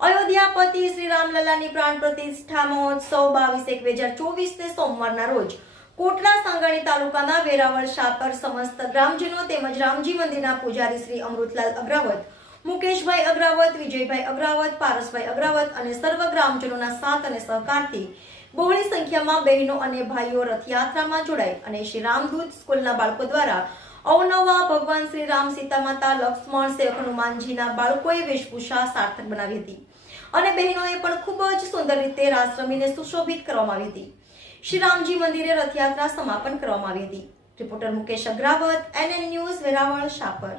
અયોધ્યાપતિ શ્રી રામલલ્લાની પ્રાણ પ્રતિષ્ઠા મહોત્સવ 22/1/2024 સોમવારના રોજ કોટડા સાંગાણી તાલુકાના વેરાવળ શાપર સમસ્ત ગ્રામજનો તેમજ રામજી મંદિરના પૂજારી શ્રી અમૃતલાલ અગ્રાવત, મુકેશભાઈ અગ્રાવત, વિજયભાઈ અગ્રાવત, પારસભાઈ અગ્રાવત અને સર્વ ગ્રામજનોના સાથ અને સહકારથી બહોળી સંખ્યામાં બહેનો અને ભાઈઓ રથયાત્રામાં જોડાઈ અને શ્રી રામદૂત સ્કૂલના બાળકો દ્વારા અવનવા ભગવાન શ્રી રામ, સીતા માતા, લક્ષ્મણ, સેવક હનુમાનજીના બાળકોએ વેશભૂષા સાર્થક બનાવી હતી અને બહેનોએ પણ ખૂબ જ સુંદર રીતે રાસ રમીને સુશોભિત કરવામાં આવી હતી. શ્રી રામજી મંદિરે રથયાત્રા સમાપન કરવામાં આવી હતી. Reporter Mukesh Agravat, NN news, Veraval, Shapar.